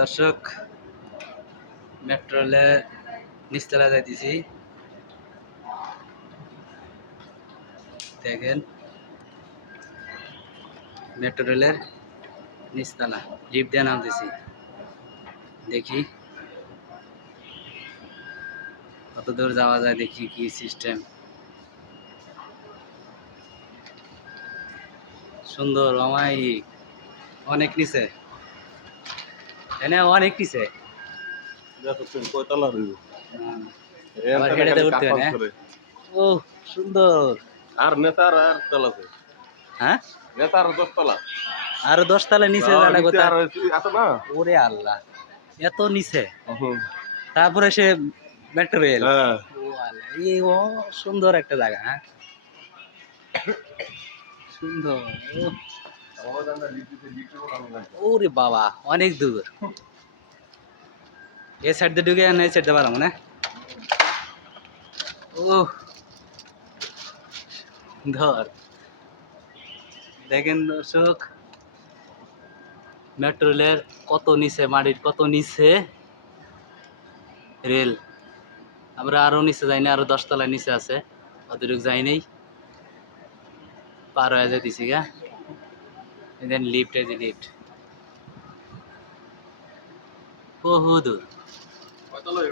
দর্শক মেট্রো রেলে নিচতলা যাইতেছি। দেখেন মেট্রো রেলের নিচতলা লিফট দিয়ে নামতেছি। দেখি, কত দূর যাওয়া যায়, দেখি কি সিস্টেম সুন্দর, অমায়িক, অনেক নিচে। এনে অনেক নিচে দেখছেন কয়তলা রইব উঠতে না? ও সুন্দর। আর নেতার আর তলাতে হ্যাঁ? নেতার দশতলা আরও দশতলা নিচে আর যাওয়া নিচে কোথায়? আর আছে না? ওরে আল্লাহ এত নিচে। তারপরে সে মেট্রো রেল এই ও সুন্দর একটা জায়গা হ্যাঁ? সুন্দর ওরে বাবা, অনেক দূর। এ সাইড দিয়ে ঢুকে না এই সাইড দিয়ে না। ও ধর। দেখেন দর্শক মেট্রো রেলের কত নিচে, মাটির কত নিচে রেল আমরা আরও নিচে যাইনি, আরও দশতলা নিচে আছে। অতটুকু যাই নেই। পার হয়ে যেতেছি গা। দেন লিফট এই যে লিফট বহু দূর কয়তলা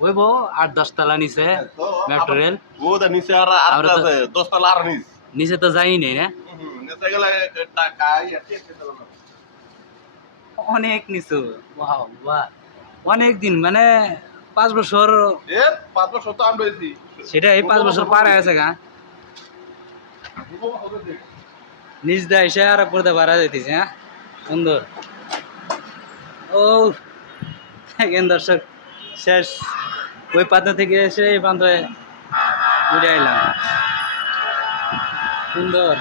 ওই বো আট দশতলা নিচে তো মেট্রো রেল ও দা নিচে আর আর আমরা তো- আছে দশতলা আর নিচ। নিচে তো যাই নেই না? অনেক নিচু বাহ বাহ অনেক দিন মানে পাঁচ বছর পাঁচ বছর তো আমরা সেটা এই পাঁচ বছর পার হয়ে গেছে গা। নিচ দা এসে পড়তে পারা যাইতেছে হ্যাঁ? সুন্দর ও, দেখেন দর্শক, শেষ। ওই পাতা থেকে এসে এই প্রান্তে উঠে এলাম। সুন্দর।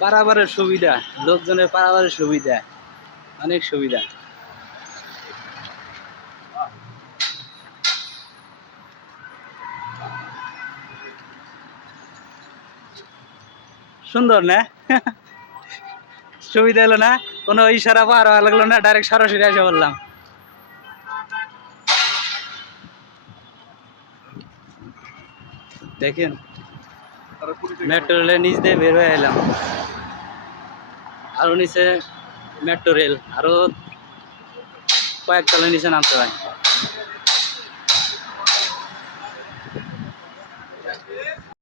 পারাবারের সুবিধা, লোকজনের পারাবারের সুবিধা, অনেক সুবিধা। সুন্দর না? সুবিধা এলো না? কোনো ইশারা পার হওয়া লাগল না? ডাইরেক্ট সরাসরি এসে বললাম। দেখেন মেট্রো রেলের নিচ দিয়ে বের হয়ে এলাম। আরও নিচে মেট্রো রেল আরও কয়েকতলা নিচে নামতে হয়।